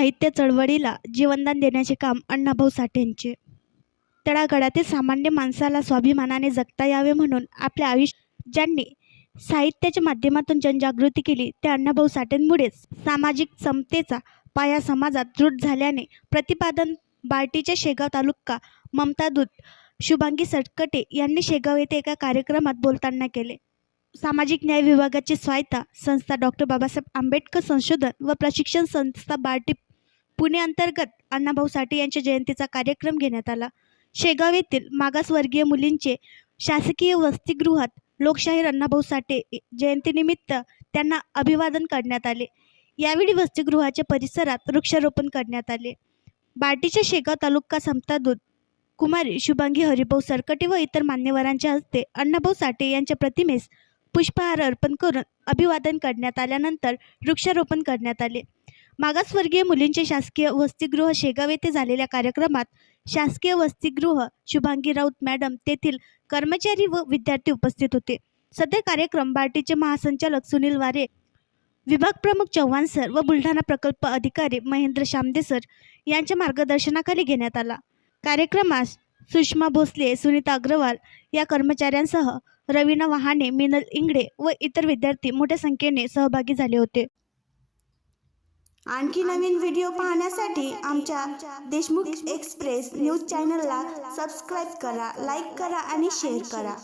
साहित्य चळवळीला जीवनदान देण्याचे काम अण्णाभाऊ साठेंचे. तळागाळातील सामान्य माणसाला स्वाभिमानाने जगता यावे म्हणून आपल्या आयुष्यात ज्यांनी साहित्याच्या माध्यमातून जनजागृती केली त्या अण्णाभाऊ साठेंमुळेच सामाजिक समतेचा पाया समाजात दृढ झाल्याने प्रतिपादन बार्टीच्या शेगाव तालुका ममता दूत शुभांगी सटकटे यांनी शेगाव येथे एका कार्यक्रमात बोलताना केले. सामाजिक न्याय विभागाची स्वायत्ता संस्था डॉक्टर बाबासाहेब आंबेडकर संशोधन व प्रशिक्षण संस्था बार्टी पुणे अंतर्गत अण्णाभाऊ साठे यांच्या जयंतीचा कार्यक्रम घेण्यात आला. शेगाव येथील मागासवर्गीय मुलींचे शासकीय वसतिगृहात लोकशाहीर अण्णाभाऊ साठे जयंतीनिमित्त त्यांना अभिवादन करण्यात आले. यावेळी वसतिगृहाच्या परिसरात वृक्षारोपण करण्यात आले. बार्टीच्या शेगाव तालुका समता दूत कुमारी शुभांगी हरिभाऊ सरकटे व इतर मान्यवरांच्या हस्ते अण्णाभाऊ साठे यांच्या प्रतिमेस पुष्पहार अर्पण करून अभिवादन करण्यात आल्यानंतर वृक्षारोपण करण्यात आले. मागासवर्गीय मुलींचे शासकीय वसतिगृह शेगाव येथे झालेल्या कार्यक्रमात शासकीय वसतिगृह शुभांगी राऊत मॅडम तेथील कर्मचारी व विद्यार्थी उपस्थित होते. सदर कार्यक्रम बार्टीचे महासंचालक सुनील वारे, विभाग प्रमुख चव्हाण सर व बुलढाणा प्रकल्प अधिकारी महेंद्र शामदे सर यांच्या मार्गदर्शनाखाली घेण्यात आला. कार्यक्रमास सुषमा भोसले, सुनीता अग्रवाल या कर्मचाऱ्यांसह रवीना वहाणे, मिनल इंगडे व इतर विद्यार्थी मोठ्या संख्येने सहभागी झाले होते. आणखी नवीन व्हिडिओ पाहण्यासाठी आमच्या देशमुख एक्सप्रेस न्यूज चॅनलला सबस्क्राईब करा, लाईक करा आणि शेअर करा.